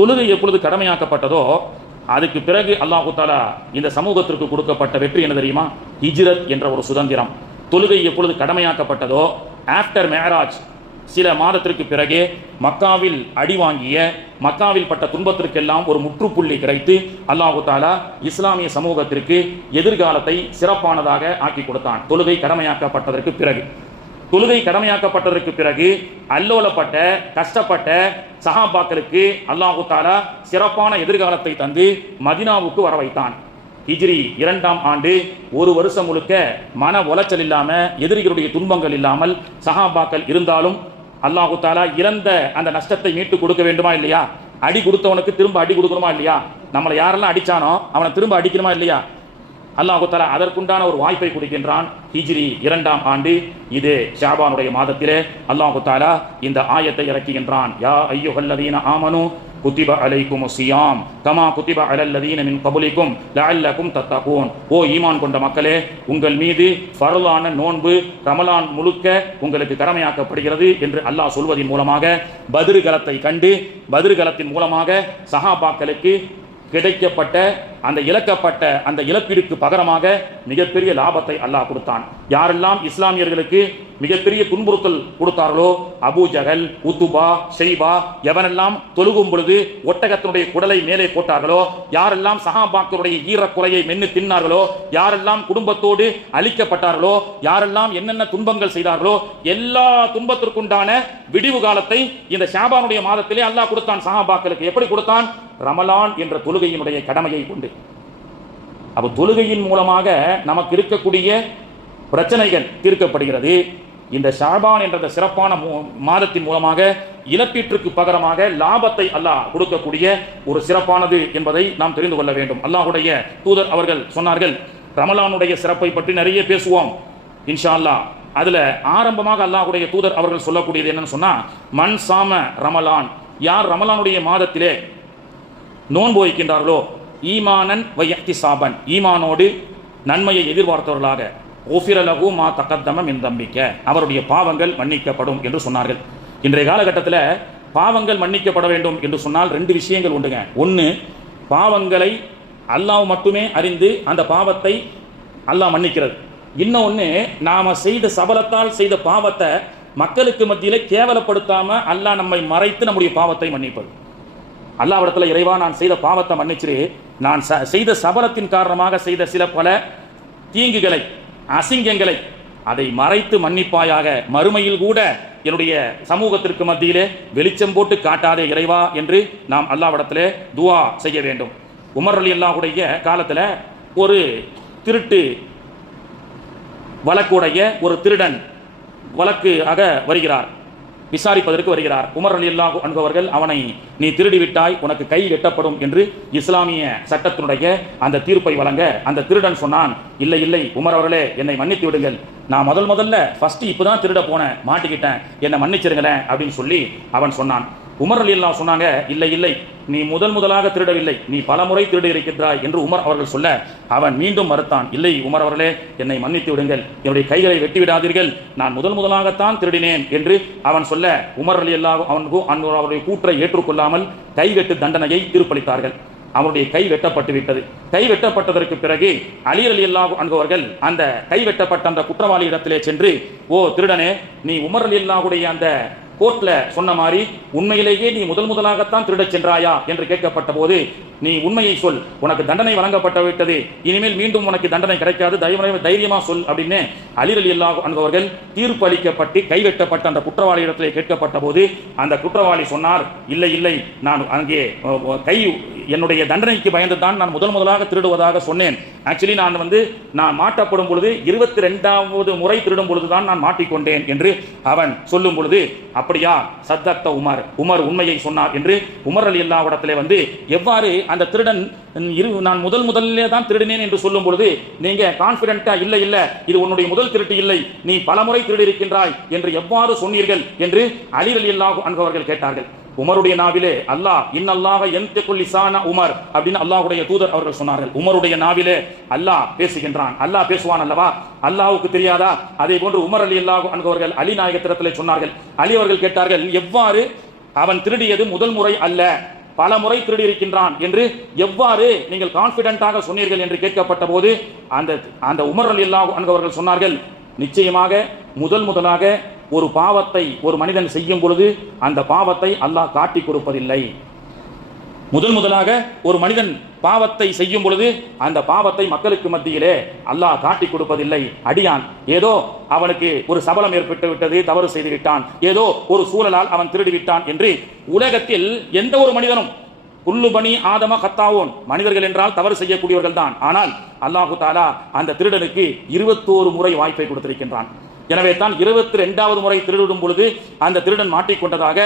தொழுகை எப்பொழுது கடமையாக்கப்பட்டதோ அதுக்கு பிறகு அல்லாஹு தஆலா இந்த சமூகத்திற்கு கொடுக்கப்பட்ட வெற்றி என்ன தெரியுமா? ஹிஜ்ரத் என்ற ஒரு சுதந்திரம். தொழுகை எப்பொழுது கடமையாக்கப்பட்டதோ ஆஃப்டர் மேராஜ், சில மாதத்திற்கு பிறகே மக்காவில் அடி வாங்கிய, மக்காவில் பட்ட துன்பத்திற்கெல்லாம் ஒரு முற்றுப்புள்ளி கிடைத்து அல்லாஹு தஆலா இஸ்லாமிய சமூகத்திற்கு எதிர்காலத்தை சிறப்பானதாக ஆக்கி கொடுத்தான். தொழுகை கடமையாக்கப்பட்டதற்கு பிறகு, தொழுகை கடமையாக்கப்பட்டதற்கு பிறகு அல்லோலப்பட்ட கஷ்டப்பட்ட சஹாபாக்களுக்கு அல்லாஹு தஆலா சிறப்பான எதிர்காலத்தை தந்து மதீனாவுக்கு வர வைத்தான். ஹிஜ்ரி 2ஆம் ஆண்டு ஒரு வருஷம் முழுக்க மன உளைச்சல் இல்லாம, எதிரிகளுடைய துன்பங்கள் இல்லாமல் சஹாபாக்கள் இருந்தாலும் அல்லாஹு தஆலா இறந்த அந்த நஷ்டத்தை மீட்டு கொடுக்க வேண்டுமா இல்லையா? அடி கொடுத்தவனுக்கு திரும்ப அடி கொடுக்கணுமா இல்லையா? நம்மளை யாரெல்லாம் அடிச்சானோ அவனை திரும்ப அடிக்கணுமா இல்லையா? அல்லாஹு தஆலா அதற்குண்டான ஒரு வாய்ப்பை கொடுக்கின்றான். ஹிஜ்ரி 2ஆம் ஆண்டு இது ஷாபானுடைய மாதத்திலே அல்லாஹு தஆலா இந்த ஆயத்தை இறக்குகின்றான். யா அய்யுஹல்லதீன ஆமனு குத்திப அலைக்குமுஸ் ஸியாம் கமா குத்திப அலல்லதீன மின் கப்லிக்கும் லஅல்லக்கும் தத்தகூன். ஓ ஈமான் கொண்ட மக்களே, உங்கள் மீது ஃபர்லான நோன்பு ரமலான் முழுக்க உங்களுக்கு கடமையாக்கப்படுகிறது என்று அல்லாஹ் சொல்வதின் மூலமாக பத்ர் களத்தை கண்டு, பத்ர் களத்தின் மூலமாக சஹாபாக்களுக்கு கிடைக்கப்பட்ட அந்த இழக்கப்பட்ட அந்த இழப்பீடுக்கு பகரமாக மிகப்பெரிய லாபத்தை அல்லாஹ் கொடுத்தான். யாரெல்லாம் இஸ்லாமியர்களுக்கு மிகப்பெரிய துன்புறுத்தல் கொடுத்தார்களோ, அபூ ஜஹல், உத்துபா, ஷைபா, எவனெல்லாம் தொழுகும் பொழுது ஒட்டகத்தினுடைய குடலை மேலே போட்டார்களோ, யாரெல்லாம் சஹாபாக்களுடைய ஈரக்குறையை மென்னு தின்னார்களோ, யாரெல்லாம் குடும்பத்தோடு அழிக்கப்பட்டார்களோ, யாரெல்லாம் என்னென்ன துன்பங்கள் செய்தார்களோ, எல்லா துன்பத்திற்குண்டான விடிவு காலத்தை இந்த ஷாபானுடைய மாதத்திலே அல்லாஹ் கொடுத்தான் சஹாபாக்களுக்கு. எப்படி கொடுத்தான்? ரமலான் என்ற தொழுகையினுடைய கடமையை கொண்டு. அப்ப தொழுகையின் மூலமாக நமக்கு இருக்கக்கூடிய பிரச்சனைகள் தீர்க்கப்படுகிறது. இந்த ஷாபான் என்ற சிறப்பான மாதத்தின் மூலமாக இழப்பீட்டுக்கு பகரமாக லாபத்தை அல்லாஹ் கொடுக்கக்கூடிய ஒரு சிறப்பானது என்பதை நாம் தெரிந்து கொள்ள வேண்டும். அல்லாஹ்வுடைய தூதர் அவர்கள் சொன்னார்கள், ரமலானுடைய சிறப்பை பற்றி நிறைய பேசுவோம் இன்ஷா அல்லாஹ். அதுல ஆரம்பமாக அல்லாஹ்வுடைய தூதர் அவர்கள் சொல்லக்கூடியது என்னன்னு சொன்னா, மன் சாம ரமலான், யார் ரமலானுடைய மாதத்திலே நோன்பு வைக்கின்றார்களோ, ஈமானன் வயஹ்திசாபன், ஈமானோடு நன்மையை எதிர்பார்த்தவர்களாக, ஓஃபிரலகு மா தகத்தம மின் தம்பிக்க, அவருடைய பாவங்கள் மன்னிக்கப்படும் என்று சொன்னார்கள். இன்றைய காலகட்டத்தில் பாவங்கள் மன்னிக்கப்பட வேண்டும் என்று சொன்னால் ரெண்டு விஷயங்கள் உண்டுங்க. ஒன்று, பாவங்களை அல்லாஹ் மட்டுமே அறிந்து அந்த பாவத்தை அல்லாஹ் மன்னிக்கிறது. இன்னொன்று, நாம செய்த சபலத்தால் செய்த பாவத்தை மக்களுக்கு மத்தியில் கேவலப்படுத்தாம அல்லாஹ் நம்மை மறைத்து நம்முடைய பாவத்தை மன்னிப்பது. அல்லாஹ்விடத்துல, இறைவா நான் செய்த பாவத்தை மன்னிச்சிரு, நான் செய்த சபலத்தின் காரணமாக செய்த சில பல தீங்குகளை, அசிங்கங்களை அதை மறைத்து மன்னிப்பாயாக, மறுமையில் கூட என்னுடைய சமூகத்திற்கு மத்தியிலே வெளிச்சம் போட்டு காட்டாதே இறைவா என்று நாம் அல்லாஹ்விடத்திலே துஆ செய்ய வேண்டும். உமர் ரலியல்லாஹுடைய காலத்தில் ஒரு திருட்டு வழக்குடைய ஒரு திருடன் வழக்கு ஆக வருகிறார், விசாரிப்பதற்கு வருகிறார். உமர் ரலியல்லாஹு அன்ஹு அவர்கள், அவனை நீ திருடி விட்டாய், உனக்கு கை வெட்டப்படும் என்று இஸ்லாமிய சட்டத்தினுடைய அந்த தீர்ப்பை வழங்க அந்த திருடன் சொன்னான், இல்லை இல்லை உமர் அவர்களே, என்னை மன்னித்து விடுங்கள், நான் முதல்ல ஃபர்ஸ்ட் இப்பதான் திருட போனேன், மாட்டிக்கிட்டேன், என்னை மன்னிச்சிருங்களேன் அப்படின்னு சொல்லி அவன் சொன்னான். உமர் ரலியல்லாஹு சொன்னாங்க, இல்லை இல்லை, நீ முதலாக திருடவில்லை, நீ பல முறை திருடி இருக்கின்றாய் என்று உமர் அவர்கள் சொல்ல அவன் மீண்டும் மறுத்தான். இல்லை உமர் அவர்களே, என்னை மன்னித்து விடுங்கள், என்னுடைய கைகளை வெட்டி விடாதீர்கள், நான் முதலாகத்தான் திருடினேன் என்று அவன் சொல்ல உமர் ரலியல்லாஹு அன்ஹு அவருடைய கூற்றை ஏற்றுக்கொள்ளாமல் கைவெட்டு தண்டனையை தீர்ப்பளித்தார்கள். அவருடைய கை வெட்டப்பட்டு விட்டது. கை வெட்டப்பட்டதற்கு பிறகு அலி ரலியல்லாஹு அன்ஹு அவர்கள் அந்த கை வெட்டப்பட்ட அந்த குற்றவாளி இடத்திலே சென்று, ஓ திருடனே, நீ உமர் ரலியல்லாஹுடைய அந்த கோர்ட்ல சொன்ன மாதிரி உண்மையிலேயே நீ முதலாகத்தான் திருடச் சென்றாயா என்று கேட்கப்பட்ட போது, நீ உண்மையை சொல், உனக்கு தண்டனை வழங்கப்பட்டு விட்டது, இனிமேல் மீண்டும் உனக்கு தண்டனை கிடைக்காது, தைரியமா சொல் அப்படின்னு அலி ரலியல்லாஹு அன்ஹு அவர்கள் தீர்ப்பு அளிக்கப்பட்டு கைவெட்டப்பட்ட அந்த குற்றவாளி இடத்திலே கேட்கப்பட்ட போது அந்த குற்றவாளி சொன்னார், இல்லை இல்லை, நான் அங்கே என்னுடைய தண்டனைக்கு பயந்து தான் நான் முதலாக திருடுவதாக சொன்னேன். ஆக்சுவலி நான் மாட்டப்படும் பொழுது 22வது முறை திருடும் பொழுதுதான் நான் மாட்டிக்கொண்டேன் என்று அவன் சொல்லும் பொழுது, அப்படியா சத்தத்த உமர் உண்மையை சொன்னார் என்று உமர் ரலியல்லாஹு இடத்திலே எவ்வாறு அந்த திருடன் நான் முதல்ல தான் திருடினேன் என்று சொல்லும் பொழுது நீங்க கான்பிடென்ட்டா, இல்ல இல்ல இது உன்னுடைய முதல் திருட்டு இல்லை, நீ பலமுறை திருடி இருக்கின்றாய் என்று எவ்வாறு சொன்னீர்கள் என்று அலி ரலியல்லாஹு அன்ஹு அவர்கள் கேட்டார்கள். உமருடைய நாவிலே அல்லாஹ் இன்னல்லாஹ யன்திகு லிசான உமர் அப்படின்னு அல்லாஹ்வுடைய தூதர் அவர்கள் சொன்னார்கள். உமருடைய நாவிலே அல்லாஹ் பேசுகின்றான், அல்லாஹ் பேசுவான் அல்லவா, அல்லாஹ்வுக்கு தெரியாதா? அதே போன்று உமர் ரலியல்லாஹு அன்ஹு அவர்கள் அலி நாயகத்திடத்திலே சொன்னார்கள். அலி அவர்கள் கேட்டார்கள், எவ்வாறு அவன் திருடியது முதல் முறை அல்ல, பல முறை திருடி இருக்கின்றான் என்று எவ்வாறு நீங்கள் கான்பிடென்ட்டாக சொன்னீர்கள் என்று கேட்கப்பட்ட போது அந்த உமர் ரலியல்லாஹு அன்ஹு அவர்கள் சொன்னார்கள், நிச்சயமாக முதலாக ஒரு பாவத்தை ஒரு மனிதன் செய்யும் பொழுது அந்த பாவத்தை அல்லாஹ் காட்டி கொடுப்பதில்லை. முதலாக ஒரு மனிதன் பாவத்தை செய்யும் பொழுது அந்த பாவத்தை மக்களுக்கு மத்தியிலே அல்லாஹ் காட்டி கொடுப்பதில்லை. அடியான் ஏதோ அவனுக்கு ஒரு சபலம் ஏற்பட்டு விட்டது, தவறு செய்து விட்டான், ஏதோ ஒரு சூழலால் அவன் திருடி விட்டான் என்று உலகத்தில் எந்த ஒரு மனிதனும் குல்லு பனி ஆதம கத்தாவோன், மனிதர்கள் என்றால் தவறு செய்யக்கூடியவர்கள் தான். ஆனால் அல்லாஹு தாலா அந்த திருடனுக்கு 21 முறை வாய்ப்பை கொடுத்திருக்கின்றான். எனவே தான் 22வது முறை திருடும் பொழுது அந்த திருடன் மாட்டிக்கொண்டதாக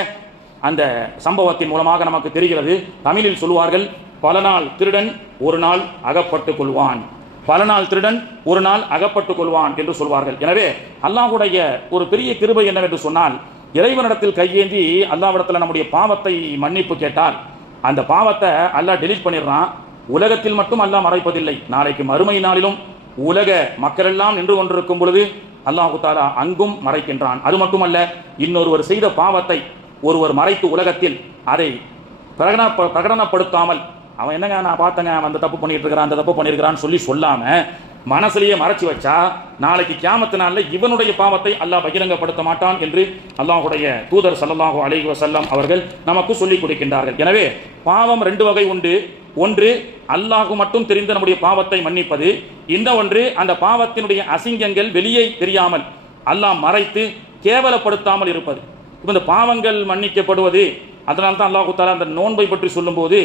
அந்த சம்பவத்தின் மூலமாக நமக்கு தெரிகிறது. தமிழில் சொல்வார்கள், பல நாள் திருடன் ஒரு நாள் அகப்பட்டுக் கொள்வான், பல நாள் திருடன் ஒரு நாள் அகப்பட்டுக் கொள்வான் என்று சொல்வார்கள். எனவே அல்லாஹ்வுடைய ஒரு பெரிய கிருபை என்னவென்று சொன்னால், இறைவனிடத்தில் கையேந்தி அல்லாஹ்விடத்தில் நம்முடைய பாவத்தை மன்னிப்பு கேட்டால் அந்த பாவத்தை அல்லாஹ் டெலீட் பண்ணிடுறான். உலகத்தில் மட்டும் அல்லாஹ் மறைப்பதில்லை, நாளைக்கு மறுமை நாளிலும் உலக மக்கள் எல்லாம் நின்று கொண்டிருக்கும் பொழுது அல்லாஹு தாலா அங்கும் மறைக்கின்றான். அது மட்டுமல்ல, இன்னொருவர் செய்த பாவத்தை ஒருவர் மறைத்து உலகத்தில் அதை பிரகடனப்படுத்தாமல், அவன் என்னங்க நான் பார்த்தங்க அவன் அந்த தப்பு பண்ணிட்டு இருக்கிறான் அந்த தப்பு பண்ணியிருக்கிறான்னு சொல்லாம மனசுலேயே மறைச்சு வச்சா நாளைக்கு கியாமத்து நாளில் இவனுடைய பாவத்தை அல்லாஹ் பகிரங்கப்படுத்த மாட்டான் என்று அல்லாஹுடைய தூதர் ஸல்லல்லாஹு அலைஹி வஸல்லம் அவர்கள் நமக்கு சொல்லிக் கொடுக்கின்றார்கள். எனவே பாவம் 2 வகை உண்டு. ஒன்று அல்லாஹ் மட்டும் தெரிந்த நம்முடைய பாவத்தை மன்னிப்பது, இந்த ஒன்று அந்த பாவத்தினுடைய அசிங்கங்கள் வெளியே தெரியாமல் அல்லாஹ் மறைத்து கேவலப்படுத்தாமல் இருப்பது. இந்த பாவங்கள் மன்னிக்கப்படுவது, அதனால தான் அல்லாஹ் தஆலா அந்த நோன்பை பற்றி சொல்லும்போது,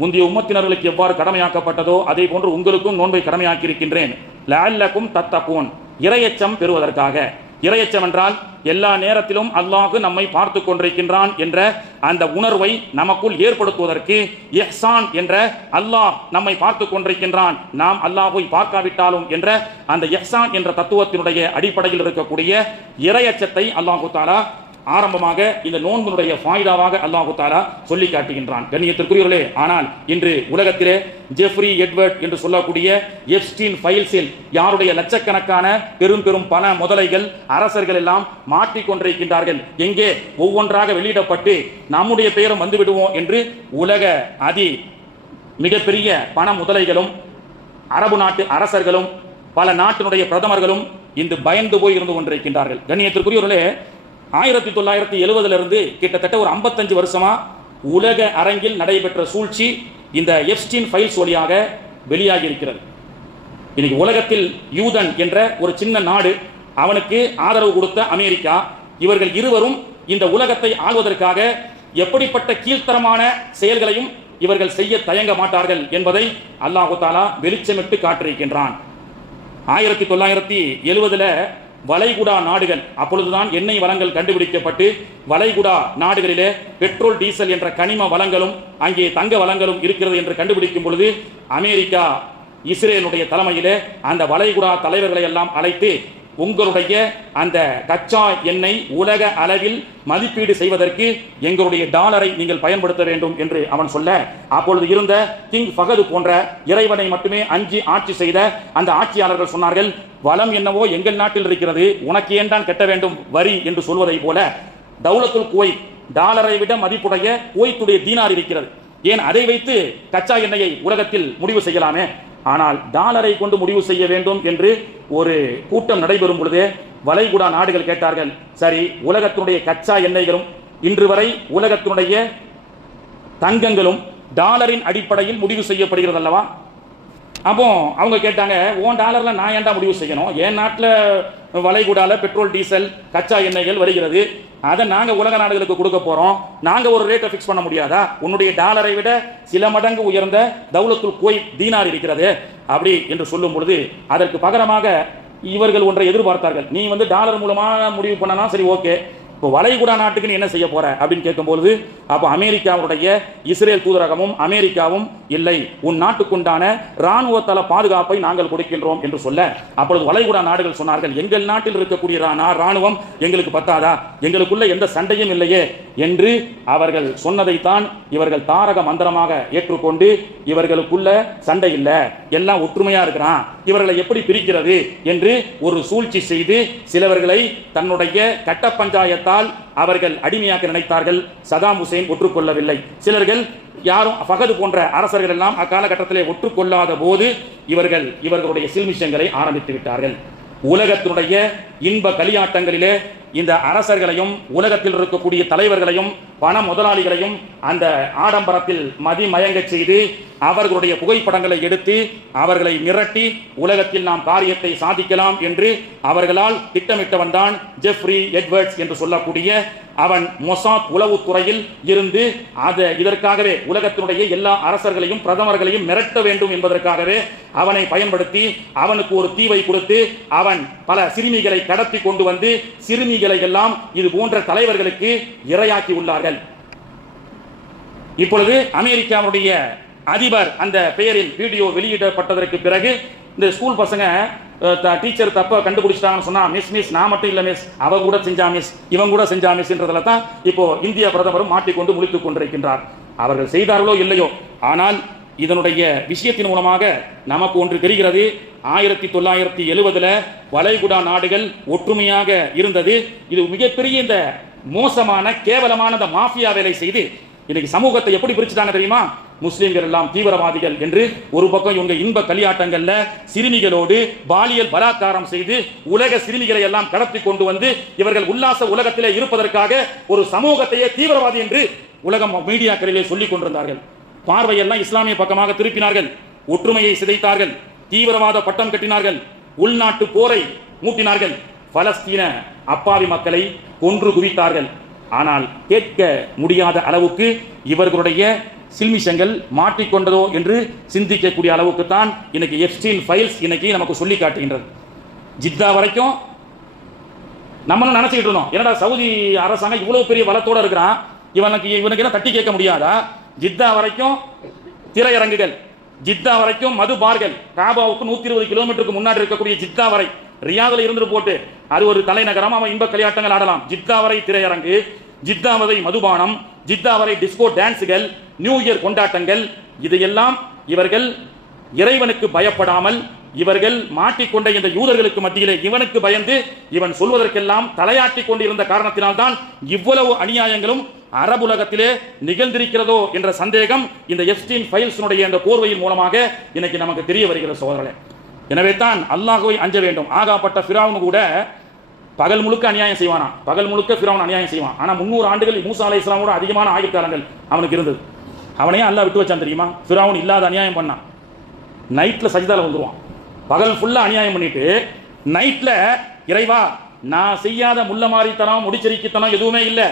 முந்தைய உம்மத்தினர்களுக்கு எவ்வாறு கடமையாக்கப்பட்டதோ அதே போன்று உங்களுக்கும் நோன்பை கடமையாக்கி இருக்கின்றேன், லஅல்லக்கும் தத்தகூன், இறையச்சம் பெறுவதற்காக. இறையச்சம் என்றால் எல்லா நேரத்திலும் அல்லாஹ் நம்மை பார்த்து கொண்டிருக்கின்றான் என்ற அந்த உணர்வை நமக்குள் ஏற்படுத்துவதற்கு, இஹ்சான் என்ற அல்லாஹ் நம்மை பார்த்து கொண்டிருக்கின்றான் நாம் அல்லாஹ்வை பார்க்காவிட்டாலும் என்ற அந்த இஹ்சான் என்ற தத்துவத்தினுடைய அடிப்படையில் இருக்கக்கூடிய இறையச்சத்தை அல்லாஹ் தஆலா ஆரம்பமாக இந்த நோன்பினுடைய ஃபாயிதாவாக அல்லாஹு தாலா சொல்லி காட்டுகின்றான். கண்ணியத்திற்குரியவர்களே, ஆனால் இன்று உலகத்திலே ஜெஃப்ரி எட்வர்ட் என்று சொல்லக்கூடிய எப்ஸ்டீன் ஃபைல்ஸில் யாருடைய லட்சக்கணக்கான பெரும் பண முதலைகள் அரசர்கள் எல்லாம் மாட்டிக்கொண்டிருக்கின்றார்கள். எங்கே ஒவ்வொன்றாக வெளியிடப்பட்டு நம்முடைய பெயரும் வந்து விடுவோம் என்று உலக மிகப்பெரிய பண முதலைகளும் அரபு நாட்டு அரசர்களும் பல நாட்டினுடைய பிரதமர்களும் இன்று பயந்து போய் இருந்து கொண்டிருக்கின்றார்கள். கண்ணியத்திற்குரியவர்களே, 1970 கிட்டத்தட்ட ஒரு 55 வருஷமா உலக அரங்கில் நடைபெற்ற சூழ்ச்சி இந்த எப்ஸ்டீன் ஃபைல்ஸ் வழியாக வெளியாகி இருக்கிறது. இன்னைக்கு உலகத்தில் யூதன் என்ற ஒரு சின்ன நாடு, அவனுக்கு ஆதரவு கொடுத்த அமெரிக்கா, இவர்கள் இருவரும் இந்த உலகத்தை ஆள்வதற்காக எப்படிப்பட்ட கீழ்த்தரமான செயல்களையும் இவர்கள் செய்ய தயங்க மாட்டார்கள் என்பதை அல்லாஹு தஆலா வெளிச்சமிட்டு காட்டியிருக்கின்றான். 1970 வளைகுடா நாடுகள், அப்பொழுதுதான் எண்ணெய் வளங்கள் கண்டுபிடிக்கப்பட்டு வளைகுடா நாடுகளிலே பெட்ரோல் டீசல் என்ற கனிம வளங்களும் அங்கே தங்க வளங்களும் இருக்கிறது என்று கண்டுபிடிக்கும் பொழுது அமெரிக்கா இஸ்ரேலுடைய தலைமையிலே அந்த வளைகுடா தலைவர்களை எல்லாம் அழைத்து, உங்களுடைய அந்த கச்சா எண்ணெய் உலக அளவில் மதிப்பீடு செய்வதற்கு எங்களுடைய டாலரை நீங்கள் பயன்படுத்த வேண்டும் என்று அவன் சொல்ல, அப்பொழுது இருந்த கிங் ஃபகது போன்ற இறைவனை மட்டுமே அஞ்சி ஆட்சி செய்த அந்த ஆட்சியாளர்கள் சொன்னார்கள், வளம் என்னவோ எங்கள் நாட்டில் இருக்கிறது, உனக்கு ஏன் தான் கட்ட வேண்டும் வரி என்று சொல்வதை போல தௌலத்துல் குவைத், டாலரை விட மதிப்புடைய குவைத்துடைய தீனார் இருக்கிறது, ஏன் அதை வைத்து கச்சா எண்ணெயை உலகத்தில் முடிவு செய்யலாமே, ஆனால் டாலரை கொண்டு முடிவு செய்ய வேண்டும் என்று ஒரு கூட்டம் நடைபெறும் பொழுது வளைகுடா நாடுகள் கேட்டார்கள், சரி உலகத்தினுடைய கச்சா எண்ணெய்களும் இன்று வரை உலகத்தினுடைய தங்கங்களும் டாலரின் அடிப்படையில் முடிவு செய்யப்படுகிறது அல்லவா, அப்போ அவங்க கேட்டாங்க, ஓன் டாலர்ல நான் ஏன்டா முடிவு செய்யணும், என் நாட்டில் வளைகுடால பெட்ரோல் டீசல் கச்சா எண்ணெய்கள் வருகிறது, அதை நாங்கள் உலக நாடுகளுக்கு கொடுக்க போறோம், நாங்கள் ஒரு ரேட்டை ஃபிக்ஸ் பண்ண முடியாதா, உன்னுடைய டாலரை விட சில மடங்கு உயர்ந்த தௌலத்துல் குவைத் தீனார் இருக்கிறது அப்படி என்று சொல்லும் பொழுது அதற்கு பகரமாக இவர்கள் ஒன்றை எதிர்பார்த்தார்கள், நீ டாலர் மூலமாக முடிவு பண்ணனா சரி ஓகே, இப்போ வளைகுடா நாட்டுக்கு நீ என்ன செய்ய போற அப்படின்னு கேட்கும்போது, அப்போ அமெரிக்காவுடைய இஸ்ரேல் தூதரகமும் அமெரிக்காவும் இல்லை, உன் நாட்டுக்குண்டான ராணுவ தள பாதுகாப்பை நாங்கள் கொடுக்கின்றோம் என்று சொல்ல, அப்பொழுது வளைகுடா நாடுகள் சொன்னார்கள், எங்கள் நாட்டில் இருக்கக்கூடிய ராணுவம் எங்களுக்கு பத்தாதா, எங்களுக்குள்ள எந்த சண்டையும் இல்லையே என்று அவர்கள் சொன்னதைத்தான் இவர்கள் தாரக மந்திரமாக ஏற்றுக்கொண்டு, இவர்களுக்குள்ள சண்டை இல்லை, எல்லாம் ஒற்றுமையா இருக்கிறான், இவர்களை எப்படி பிரிக்கிறது என்று ஒரு சூழ்ச்சி செய்து சிலவர்களை தன்னுடைய கட்ட பஞ்சாயத்தால் அவர்கள் அடிமையாக்க நினைத்தார்கள். சதாம் ஹுசேன் ஒற்றுக்கொள்ளவில்லை. சிலர்கள் யாரும் ஃபகது போன்ற அரசர்கள் எல்லாம் அக்காலகட்டத்திலே ஒற்றுக்கொள்ளாத போது இவர்களுடைய சில்மிஷங்களை ஆரம்பித்து விட்டார்கள். உலகத்தினுடைய இன்ப களியாட்டங்களிலே இந்த அரசர்களையும் உலகத்தில் இருக்கக்கூடிய தலைவர்களையும் பண முதலாளிகளையும் அந்த ஆடம்பரத்தில் மதிமயங்க செய்து அவர்களுடைய புகைப்படங்களை எடுத்து அவர்களை மிரட்டி உலகத்தில் நாம் காரியத்தை சாதிக்கலாம் என்று அவர்களால் திட்டமிட்டவன் தான் ஜெஃப்ரி எட்வர்ட்ஸ் என்று சொல்லக்கூடிய அவன் மொசாத் உளவுத்துறையில் இருந்து இதற்காகவே உலகத்தினுடைய எல்லா அரசர்களையும் பிரதமர்களையும் மிரட்ட வேண்டும் என்பதற்காகவே அவனை பயன்படுத்தி அவனுக்கு ஒரு தீவை கொடுத்து அவன் பல சிறுமிகளை கடத்தி கொண்டு வந்து சிறுமிகளை எல்லாம் இது போன்ற தலைவர்களுக்கு இரையாக்கி உள்ளார்கள். இப்பொழுது அமெரிக்காவுடைய அதிபர் அந்த பெயரில் வீடியோ வெளியிடப்பட்டதற்கு பிறகு இந்த ஸ்கூல் பசங்க டீச்சர் தப்ப கண்டுபிடிச்சிட்டாங்கன்னு சொன்னா, மிஸ் நான் மட்டும் இல்ல மிஸ், அவ கூட செஞ்சா மிஸ், இவன் கூட செஞ்சா மிஸ்ன்றதுல தான் இப்போ இந்திய பிரதமரும் மாட்டிக்கொண்டு முழித்துக் கொண்டிருக்கின்றார். அவர்கள் செய்தார்களோ இல்லையோ, ஆனால் இதனுடைய விஷயத்தின் மூலமாக நமக்கு ஒன்று தெரிகிறது. 1970 வளைகுடா நாடுகள் ஒற்றுமையாக இருந்தது. இது மிகப்பெரிய இந்த மோசமான கேவலமான இந்த மாஃபியா வேலை செய்து இன்னைக்கு சமூகத்தை எப்படி பிரிச்சுட்டாங்க தெரியுமா? முஸ்லிம்கள் எல்லாம் தீவிரவாதிகள் என்று ஒரு பக்கம் இவங்க இன்ப களியாட்டங்கள்ல சிறுமிகளோடு பாலியல் பலாத்காரம் செய்து உலக சிறுமிகளை எல்லாம் கடத்தி கொண்டு வந்து இவர்கள் உல்லாச உலகத்திலே இருப்பதற்காக ஒரு சமூகத்தையே தீவிரவாதி என்று உலகம் மீடியாக்களிலே சொல்லிக் கொண்டிருந்தார்கள். பார்வையெல்லாம் இஸ்லாமிய பக்கமாக திருப்பினார்கள், ஒற்றுமையை சிதைத்தார்கள், தீவிரவாத பட்டம் கட்டினார்கள், உள்நாட்டு போரை மூட்டினார்கள், பலஸ்தீன அப்பாவி மக்களை கொன்று குவித்தார்கள். ஆனால் கேட்க முடியாத அளவுக்கு இவர்களுடைய சில்மிஷங்கள் மாட்டிக்கொண்டதோ என்று சிந்திக்கக்கூடிய அளவுக்கு தான் இன்னைக்கு எப்ஸ்டீன் ஃபைல்ஸ் இன்னைக்கு நமக்கு சொல்லி காட்டுகின்றது. ஜித்தா வரைக்கும் நம்மளும் நினைச்சிட்டு இருந்தோம், என்னடா சவுதி அரசாங்கம் இவ்வளவு பெரிய வளத்தோட இருக்கிறான், இவனுக்கு என்ன தட்டி கேட்க முடியாதா? ஜித்தா வரைக்கும் திரையரங்குகள், ஜித்தா வரைக்கும் மது பார்கள், காபாவுக்கு 120 கிலோமீட்டருக்கு முன்னாடி இருக்கக்கூடிய ஜித்தா வரை, ரியாதில் இருந்துட்டு போட்டு அது ஒரு தலைநகரம், அவன் இன்ப களியாட்டங்கள் ஆடலாம். ஜித்தா வரை திரையரங்கு, ஜித்தா வரை மதுபானம், ஜித்தா வரை டிஸ்கோ டான்ஸுகள், நியூ இயர் கொண்டாட்டங்கள், இதையெல்லாம் இவர்கள் இறைவனுக்கு பயப்படாமல் இவர்கள் மாட்டிக்கொண்ட இந்த யூதர்களுக்கு மத்தியிலே இவனுக்கு பயந்து இவன் சொல்வதற்கெல்லாம் தலையாட்டி கொண்டிருந்த காரணத்தினால்தான் இவ்வளவு அநியாயங்களும் அரபுலகத்திலே நிகழ்ந்திருக்கிறதோ என்ற சந்தேகம் இந்த எப்ஸ்டீன் ஃபைல்ஸ்னுடைய இந்த கோர்வையின் மூலமாக இன்னைக்கு நமக்கு தெரிய வருகிற சோதரர்களே. எனவே தான் அல்லாஹ்வை அஞ்ச வேண்டும். ஆகாப்பட்ட ஃபிரௌன் கூட பகல் முழுக்க அநியாயம் செய்வானா, பகல் முழுக்க ஃபிரௌன் அநியாயம் செய்வான். ஆனா 300 ஆண்டுகள் மூசா அலைஹிஸ்ஸலாமோட அதிகமான ஆயுள் காலங்கள் அவனுக்கு இருந்தது. அவனையே அல்லாஹ் விட்டு வச்சான் தெரியுமா? ஃபிரௌன் இல்லாத அநியாயம் பண்ணான். நைட்ல சஜிதால வந்துருவான், பகல் ஃபுல்லா அநியாயம் பண்ணிட்டு நைட்ல இறைவா நான் செய்யாத முள்ள மாறித்தனம் முடிச்சரிக்கைத்தனம் எதுவுமே இல்லை,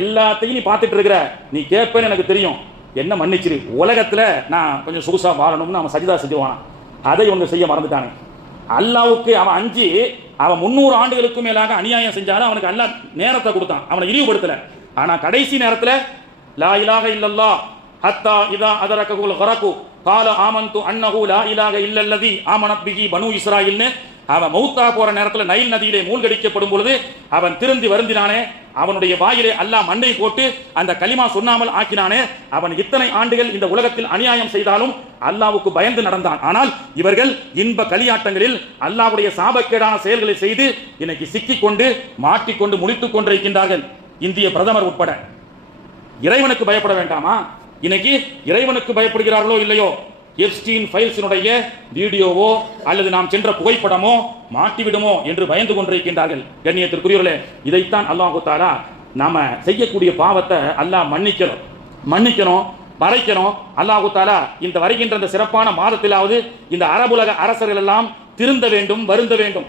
எல்லாத்தையும் நீ பார்த்துட்டு இருக்கிற, நீ கேட்பேன்னு எனக்கு தெரியும், என்ன மன்னிச்சிரு, உலகத்துல நான் கொஞ்சம் சொகுசா வாழணும்னு அவன் சஜிதா செஞ்சுவான். அதை இவங்க செய்ய மறந்துட்டானே. அல்லாவுக்கு அவன் அஞ்சு அவன் 300 ஆண்டுகளுக்கு மேலாக அநியாயம் செஞ்சாலும் அவனுக்கு அல்லாஹ் நேரத்தை கொடுத்தான், அவனை இழிவுபடுத்தல. ஆனா கடைசி நேரத்துல லா இலாஹ இல்லல்லாஹ் ஹத்தா இதா அதரககுல் கரகு கால ஆமன்து அன்னஹு லா இலாஹ இல்லல்லதி ஆமனத் பிஹி பனு இஸ்ராயில்னு அவன் மௌத்தா போற நேரத்தில் நைல் நதியிலே மூழ்கடிக்கப்படும் பொழுது அவன் திருந்தி வருந்தினானே, அவனுடைய வாயிலே அல்லாஹ் மண்ணை போட்டு அந்த கலிமா சொன்னாமல் ஆக்கினானே, அவன் இத்தனை ஆண்டுகள் இந்த உலகத்தில் அநியாயம் செய்தாலும் அல்லாஹ்வுக்கு பயந்து நடந்தான். ஆனால் இவர்கள் இன்ப களியாட்டங்களில் அல்லாஹ்வுடைய சாபக்கேடான செயல்களை செய்து இன்னைக்கு சிக்கிக்கொண்டு மாட்டிக்கொண்டு முடித்துக் கொண்டிருக்கின்றார்கள். இந்திய பிரதமர் உட்பட இறைவனுக்கு பயப்பட வேண்டாமா? இன்னைக்கு இறைவனுக்கு பயப்படுகிறார்களோ இல்லையோ, எப்ஸ்டீன் ஃபைல்ஸினுடைய வீடியோவோ அல்லது நாம் சென்ற புகைப்படமோ மாட்டிவிடுமோ என்று பயந்து கொண்டிருக்கின்றார்கள். கண்ணியத்திற்குரியவர்களே, இதைத்தான் அல்லாஹ் தஆலா நாம செய்யக்கூடிய பாவத்தை அல்லாஹ் மன்னிக்கணும் மறைக்கணும். அல்லாஹ் தஆலா இந்த வருகின்ற இந்த சிறப்பான மாதத்திலாவது இந்த அரபுலக அரசர்கள் எல்லாம் திருந்த வேண்டும், வருந்த வேண்டும்.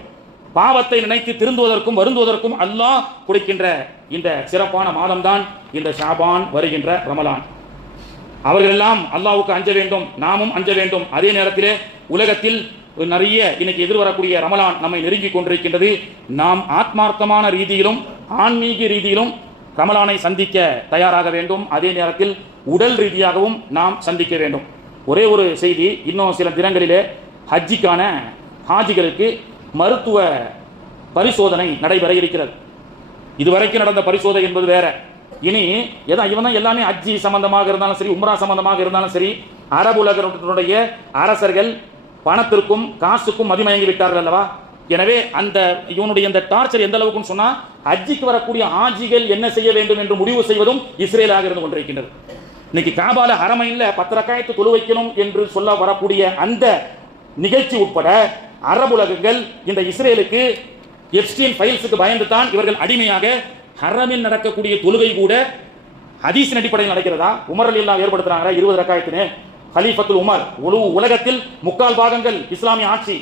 பாவத்தை நினைத்து திருந்துவதற்கும் வருந்துவதற்கும் அல்லாஹ் கொடுக்கின்ற இந்த சிறப்பான மாதம் தான் இந்த ஷாபான் வருகின்ற ரமலான். அவர்கள் எல்லாம் அல்லாஹ்வுக்கு அஞ்ச வேண்டும், நாமும் அஞ்ச வேண்டும். அதே நேரத்திலே உலகத்தில் நிறைய இன்னைக்கு எதிர்வரக்கூடிய ரமலான் நம்மை நெருங்கி கொண்டிருக்கின்றது. நாம் ஆத்மார்த்தமான ரீதியிலும் ஆன்மீக ரீதியிலும் ரமலானை சந்திக்க தயாராக வேண்டும். அதே நேரத்தில் உடல் ரீதியாகவும் நாம் சந்திக்க வேண்டும். ஒரே ஒரு செய்தி, இன்னும் சில தினங்களிலே ஹஜ்ஜிக்கான ஹாஜிகளுக்கு மருத்துவ பரிசோதனை நடைபெற இருக்கிறது. இதுவரைக்கும் நடந்த பரிசோதனை என்பது வேற. இனி இவன் தான் எல்லாமே ஹஜ்ஜி சம்பந்தமாக இருந்தாலும் சரி, உம்ரா சம்பந்தமாக இருந்தாலும் சரி, அரபு உலகத்தினுடைய அரசர்கள் பணத்திற்கும் காசுக்கும் மதிமயங்கி விட்டார்கள் அல்லவா. எனவே அந்த இவனுடைய இந்த டார்ச்சர் எந்த அளவுக்கு சொன்னா, ஹஜ்ஜிக்கு வரக்கூடிய ஆஜிகள் என்ன செய்ய வேண்டும் என்று முடிவு செய்வதும் இஸ்ரேலாக இருந்து கொண்டிருக்கின்றது. இன்னைக்கு காபால ஹரமைன்ல 10 ரக்காயத்து தொழு வைக்கணும் என்று சொல்ல வரக்கூடிய அந்த நிகழ்ச்சி உட்பட அரபு உலகங்கள் இந்த இஸ்ரேலுக்கு எப்ஸ்டீன் ஃபைல்ஸுக்கு பயந்து தான் இவர்கள் அடிமையாக ஹரமில் நடக்கக்கூடிய தொழுகை கூட ஹதீஸின் அடிப்படையில் நடக்கிறதா? உமர் ரலியல்லாஹு ஏற்படுத்துறாங்க 20 ரக்காயத்தினே. ஹலீஃபத்துல் உமர் உலகத்தில் 3/4 பாகங்கள் இஸ்லாமிய ஆட்சி,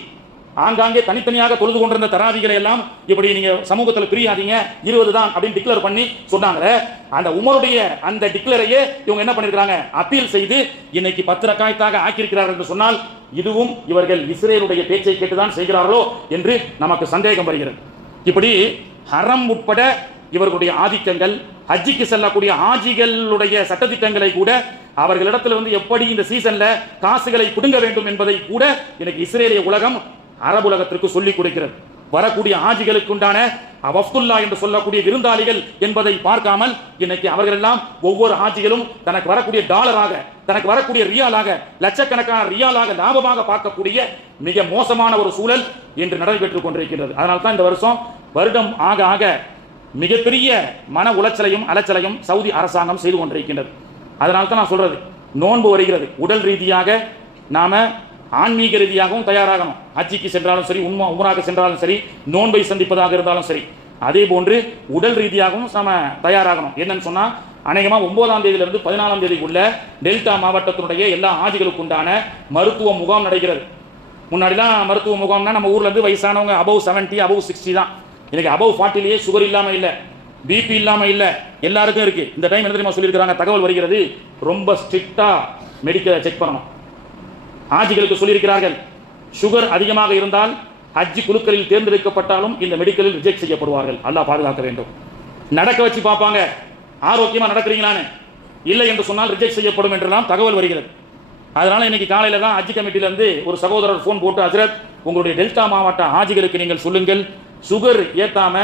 ஆங்காங்கே தனித்தனியாக தொழுது கொண்டிருந்த தராவிகளை எல்லாம் இப்படி நீங்க சமூகத்தில் பிரியாதீங்க 20 தான் அப்படின்னு டிக்ளேர் பண்ணி சொன்னாங்க. அந்த உமருடைய அந்த டிக்ளரையே இவங்க என்ன பண்ணிருக்காங்க, அப்பீல் செய்து இன்னைக்கு 10 ரக்காயத்தாக ஆக்கியிருக்கிறார்கள் என்று சொன்னால், இதுவும் இவர்கள் இஸ்ரேலுடைய பேச்சை கேட்டுதான் செய்கிறார்களோ என்று நமக்கு சந்தேகம் வருகிறது. இப்படி ஹரம் உட்பட இவர்களுடைய ஆதிக்கங்கள், ஹஜ்ஜிக்கு செல்லக்கூடிய ஆஜிகளுடைய சட்டத்திட்டங்களை கூட அவர்களிடத்தில் எப்படி இந்த சீசன்ல காசுகளை புடுங்க வேண்டும் என்பதை கூட எனக்கு இஸ்ரேலிய உலகம் அரபு உலகத்திற்கு சொல்லிக் கொடுக்கிறது. வரக்கூடிய ஆஜிகளுக்கு உண்டான வஃப்துல்லா என்று சொல்லக்கூடிய விருந்தாளிகள் என்பதை பார்க்காமல் இன்னைக்கு அவர்கள் எல்லாம் ஒவ்வொரு ஆஜிகளும் தனக்கு வரக்கூடிய டாலராக, தனக்கு வரக்கூடிய ரியாலாக, லட்சக்கணக்கான ரியாலாக லாபமாக பார்க்கக்கூடிய மிக மோசமான ஒரு சூழல் இன்று நடைபெற்றுக் கொண்டிருக்கிறது. அதனால தான் இந்த வருடம் ஆக ஆக மிகப்பெரிய மன உளைச்சலையும் அலைச்சலையும் சவுதி அரசாங்கம் செய்து கொண்டிருக்கின்றது. அதனால தான் நான் சொல்றது, நோன்பு வருகிறது, உடல் ரீதியாக நாம ஆன்மீக ரீதியாகவும் தயாராகணும். ஹஜ்ஜிக்கு சென்றாலும் சரி, உம்ராக்கு சென்றாலும் சரி, நோன்பை சந்திப்பதாக இருந்தாலும் சரி, அதே போன்று உடல் ரீதியாகவும் நாம தயாராகணும். என்னன்னு சொன்னா, அநேகமா 9ஆம் தேதியிலிருந்து 14ஆம் தேதிக்குள்ள டெல்டா மாவட்டத்தினுடைய எல்லா ஆஜிகளுக்கு உண்டான மருத்துவ முகாம் நடைகிறது. முன்னாடிலாம் மருத்துவ முகாம்னா நம்ம ஊர்ல இருந்து வயசானவங்க above 70 above 60 தான். இன்னைக்கு above 40லயே சுகர் இல்லாம இல்ல, பிபி இல்லாம இல்ல, எல்லாருக்கும் இருக்கு. இந்த டைம் என்ன தெரியுமா சொல்லியிருக்காங்க, தகவல் வருகிறது, ரொம்ப ஸ்ட்ரிக்டா மெடிக்கலை செக் பண்ணணும். ஆஜிகளுக்கு சொல்லியிருக்கிறார்கள், சுகர் அதிகமாக இருந்தால் ஹஜ்ஜி குழுக்களில் தேர்ந்தெடுக்கப்பட்டாலும் இந்த மெடிக்கலில் ரிஜெக்ட் செய்யப்படுவார்கள். அல்லாஹ் பாதுகாக்க வேண்டும். நடக்க வச்சு பார்ப்பாங்க, ஆரோக்கியமா நடக்கிறீங்களான்னு, இல்லை என்று சொன்னால் ரிஜெக்ட் செய்யப்படும் என்றெல்லாம் தகவல் வருகிறது. அதனால இன்னைக்கு காலையில தான் ஹஜ்ஜி கமிட்டில இருந்து ஒரு சகோதரர் போன் போட்டு, ஹஜ்ரத் உங்களுடைய டெல்டா மாவட்ட ஆஜிகளுக்கு நீங்கள் சொல்லுங்கள், சுகர் ஏத்தாம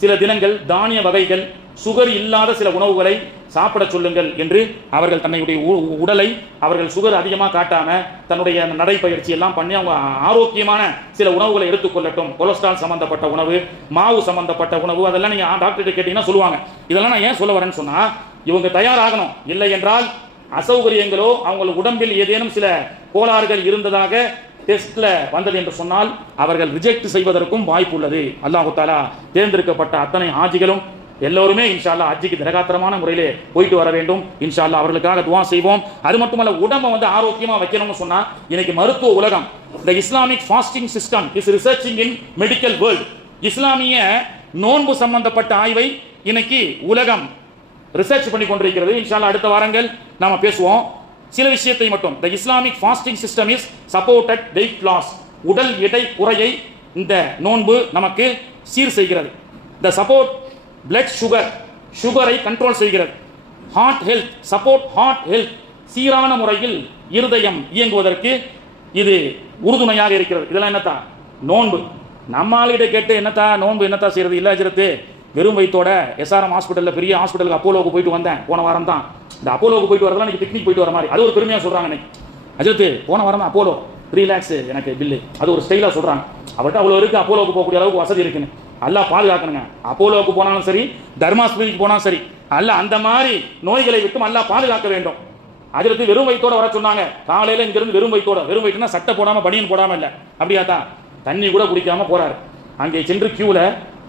சில தினங்கள் தானிய வகைகள், சுகர் இல்லாத சில உணவுகளை சாப்பிட சொல்லுங்கள் என்று அவர்கள் தன்னுடைய உடலை அவர்கள் சுகர் அதிகமாக காட்டாம தன்னுடைய நடைப்பயிற்சி எல்லாம் பண்ணி அவங்க ஆரோக்கியமான சில உணவுகளை எடுத்துக்கொள்ளட்டும். கொலஸ்ட்ரால் சம்பந்தப்பட்ட உணவு, மாவு சம்பந்தப்பட்ட உணவு, அதெல்லாம் நீங்க டாக்டர் கேட்டீங்கன்னா சொல்லுவாங்க. இதெல்லாம் நான் ஏன் சொல்ல வரேன்னு சொன்னா, இவங்க தயாராகணும். இல்லை என்றால் அசௌகரியங்களோ அவங்களுக்கு உடம்பில் ஏதேனும் சில கோளாறுகள் இருந்ததாக டெஸ்ட்ல வந்தது என்று சொன்னால் அவர்கள் ரிஜெக்ட் செய்வதற்கும் வாய்ப்பு உள்ளது. அல்லாஹ் தஆலா தேர்ந்தெடுக்கப்பட்ட அத்தனை ஆஜிகளும் எல்லோருமே இன்ஷா அல்லாஹ் ஹஜ்ஜிக்கு திரகாத்திரமான முறையிலே போயிட்டு வர வேண்டும். இன்ஷா அல்லாஹ் அவர்களுக்காக துஆ செய்வோம். அது மட்டுமல்ல, உடம்பை ஆரோக்கியமா வைக்கணும்னு சொன்னா, இன்னைக்கு மருத்துவ உலகம், the Islamic fasting system is researching in medical world, இஸ்லாமிய நோன்பு சம்பந்தப்பட்ட ஆய்வை இன்னைக்கு உலகம் ரிசர்ச் பண்ணி கொண்டிருக்கிறது. இன்ஷா அல்லாஹ் அடுத்த வாரங்கள் நாம பேசுவோம். சில விஷயத்தை மட்டும், the Islamic fasting system is supported weight loss, உடல் எடை குறையை இந்த நோன்பு நமக்கு சீர் செய்கிறது. the support blood sugar, சுகரை கண்ட்ரோல் செய்கிறது. Heart health, support heart health, சீரான முறையில் இருதயம் இயங்குவதற்கு இது உறுதுணையாக இருக்கிறது. இதெல்லாம் என்னத்தா நோன்பு. நம்ம ஆளுகிட்ட கேட்டு என்னத்தா நோன்பு என்னத்தா செய்யறது, இல்ல அஜரத்து வெறும் வயித்தோட எஸ்ஆர்எம் ஹாஸ்பிட்டலில் பெரிய ஹாஸ்பிட்டலுக்கு அப்போலோவுக்கு போயிட்டு வந்தேன் போன வாரம் தான். இந்த அப்போலோவுக்கு போயிட்டு வரலாம் இன்னைக்கு பிக்னிக் போயிட்டு வர மாதிரி, அது ஒரு பெருமையாக சொல்றாங்க. இன்னைக்கு அஜரத்து போன வாரம் அப்போலோ 3 lakhs எனக்கு பில்லு, அது ஒரு ஸ்டைலாக சொல்றாங்க. அவர்கிட்ட அவ்வளோ இருக்கு, அப்போலோவுக்கு போகக்கூடிய அளவுக்கு வசதி இருக்குன்னு. அல்லாஹ் பாதுகாக்கணுங்க. அப்போலோவுக்கு போனாலும் சரி, தர்மாஸ்பதிக்கு போனாலும் சரி, அல்லாஹ் அந்த மாதிரி நோய்களை விட்டு அல்லாஹ் பாதுகாக்க வேண்டும். அஜரத்து வெறும் வயித்தோட வர சொன்னாங்க. காலையில இங்கிருந்து வெறும் வயிற்றுனா சட்டை போடாம பனியன் போடாம இல்ல, அப்படியா தான், தண்ணி கூட குடிக்காம போறாரு. அங்கே சென்று கியூல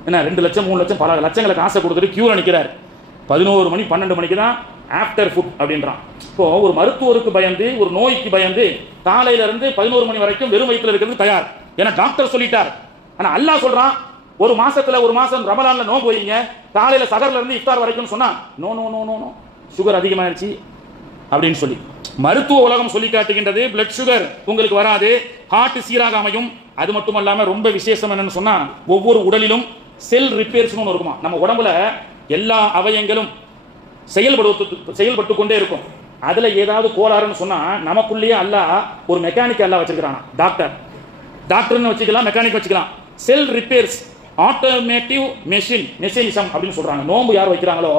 என்ன 2 லட்சம் 3 லட்சம் பல லட்சங்களை காசை கொடுத்துட்டு கியூல நிற்கிறார். 11 மணி 12 மணிக்கு தான் ஆஃப்டர் ஃபுட் அப்படின்றான். இப்போ ஒரு மருத்துவருக்கு பயந்து, ஒரு நோய்க்கு பயந்து காலையில இருந்து 11 மணி வரைக்கும் வெறும் வயிற்றுல இருக்கிறது தயார். ஏன்னா டாக்டர் சொல்லிட்டார். ஆனா அல்லாஹ் சொல்றான், ஒரு மாசம் ரமலான்ல நோன்பு வைங்க, காலையில சகர்ல இருந்து இஃப்தார் வரைக்கும் சொன்னா no no no no no sugar அதிகமாயிருச்சு அப்படின்னு சொல்லி மருத்துவ உலகம் சொல்லி காட்டுகின்றது. பிளட் சுகர் உங்களுக்கு வராது, ஹார்ட் சீராக அமையும். அது மட்டும் இல்லாம ரொம்ப விசேஷம் என்னன்னு சொன்னா, ஒவ்வொரு உடலிலும் செல் ரிப்பேர்ஸ் ஒன்று இருக்குமா. நம்ம உடம்புல எல்லா அவயங்களும் செயல்பட்டு கொண்டே இருக்கும். அதுல ஏதாவது கோளாறுன்னு சொன்னா நமக்குள்ளேயே அல்லாஹ் ஒரு மெக்கானிக் அல்லாஹ் வச்சிருக்கானா, டாக்டர்னு வச்சுக்கலாம், மெக்கானிக் வச்சுக்கலாம். செல் ரிப்பேர்ஸ் ஆட்டோமேட்டிவ் மெஷினிசம் அப்படின்னு சொல்றாங்க. நோன்பு யார் வைக்கிறாங்களோ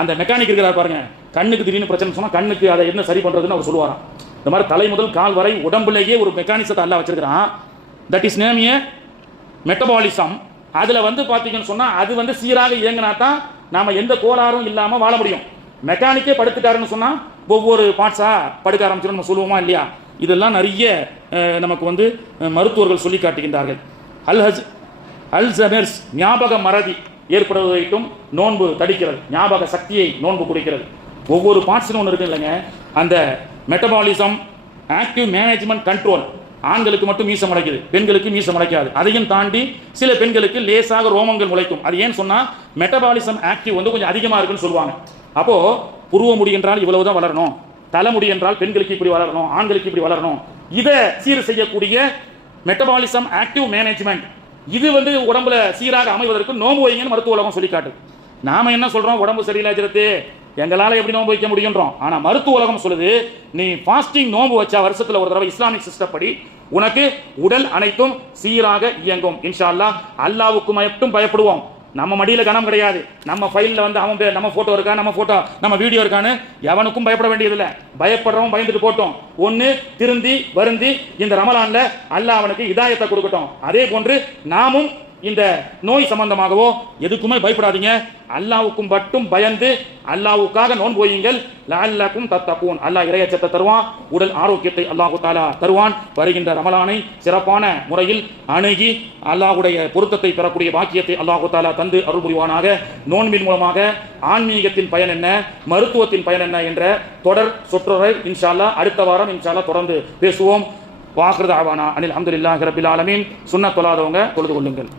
அந்த மெக்கானிக் இருக்கிறார் பாருங்க, கண்ணுக்கு திடீர்னு பிரச்சனை சொன்னா கண்ணுக்கு அதை என்ன சரி பண்றதுன்னு அவர் சொல்லுவாராம். இந்த மாதிரி தலை முதல் கால் வரை உடம்புலேயே ஒரு மெக்கானிசத்தை அல்லாஹ் வச்சிருக்கிறான். That is name A metabolism. அதுல பாத்தீங்கன்னு சொன்னா அது சீராக இயங்கினா தான் நாம எந்த கோளாறும் இல்லாம வாழ முடியும். மெக்கானிக்கே படுத்துட்டாருன்னு சொன்னா ஒவ்வொரு பார்ட்ஸா படுக்க ஆரம்பிச்சிடும் நம்ம சொல்லுவோமா இல்லையா? இதெல்லாம் நிறைய நமக்கு மருத்துவர்கள் சொல்லி காட்டுகின்றார்கள். அல்சைமர்ஸ் ஞாபக மறதி ஏற்படுவதையும் நோன்பு தடுக்கிறது, ஞாபக சக்தியை நோன்பு குடிக்கிறது. ஒவ்வொரு பார்ட்ஸ்னு ஒன்று இருக்கு இல்லைங்க, அந்த மெட்டபாலிசம் ஆக்டிவ் மேனேஜ்மெண்ட் கண்ட்ரோல். ஆண்களுக்கு மட்டும் மீசம் முளைக்குது, பெண்களுக்கு மீசம் முளைக்காது. அதையும் தாண்டி சில பெண்களுக்கு லேசாக ரோமங்கள் முளைக்கும். அது ஏன்னு சொன்னா மெட்டபாலிசம் ஆக்டிவ் கொஞ்சம் அதிகமா இருக்குன்னு சொல்லுவாங்க. அப்போ புருவ முடி என்றால் இவ்வளவுதான் வளரணும், தலைமுடி என்றால் பெண்களுக்கு இப்படி வளரணும், ஆண்களுக்கு இப்படி வளரணும். இதை சீர் செய்யக்கூடிய மெட்டபாலிசம் ஆக்டிவ் மேனேஜ்மெண்ட் இது உடம்புல சீராக அமைவதற்கு நோன்பு வைங்கன்னு மருத்துவ உலகம் சொல்லி காட்டுது. நாம என்ன சொல்றோம், உடம்பு சரியில்லாச்சிரத்து எங்களால எப்படி நோன்பு வைக்க முடியும்ன்றோம். ஆனா மருத்துவ உலகம் சொல்லுது, நீ ஃபாஸ்டிங் நோன்பு வச்சா வருஷத்துல ஒரு தடவை இஸ்லாமிக் சிஸ்டம் படி உனக்கு உடல் அனைத்தும் சீராக இயங்கும். இன்ஷா அல்லாஹ். அல்லாஹ்வுக்கு மட்டும் பயப்படுவோம். நம்ம மடியில கனம் கிடையாது. நம்ம ஃபைல்ல அவன் நம்ம போட்டோ இருக்கா, நம்ம வீடியோ இருக்கான்னு எவனுக்கும் பயப்பட வேண்டியதில்லை. பயப்படுறவன் பயந்துட்டு போட்டோம். ஒன்னு திருந்தி வருந்தி இந்த ரமலான்ல அல்லாஹ் அவனுக்கு இதாயத்தை கொடுக்கட்டும். அதே போன்று நாமும் இந்த நோய் சம்பந்தமாகவோ எதுக்குமே பயப்படாதீங்க. அல்லாஹ்வுக்கும் மட்டும் பயந்து அல்லாஹ்வுக்காக நோன்பு வையுங்கள். லஅல்லக்கும் தத்தகூன். அல்லாஹ் இறையச்சத்தை தருவான், உடல் ஆரோக்கியத்தை அல்லாஹ் தஆலா தருவான். வருகின்ற ரமலானை சிறப்பான முறையில் அணுகி அல்லாஹ்வுடைய பொருத்தத்தை பெறக்கூடிய பாக்கியத்தை அல்லாஹ் தஆலா தந்து அருள் புரிவானாக. நோன்பின் மூலமாக ஆன்மீகத்தின் பயன் என்ன, மருத்துவத்தின் பயன் என்ன என்ற தொடர் சொற்றொடரை இன்ஷா அல்லாஹ் அடுத்த வாரம் இன்ஷா அல்லாஹ் தொடர்ந்து பேசுவோம். வாஹிரு தஅவானா அனில் ஹம்துலில்லாஹி ரப்பில் ஆலமீன். சுன்னத் தொழாதவங்க தொழுது கொள்ளுங்கள்.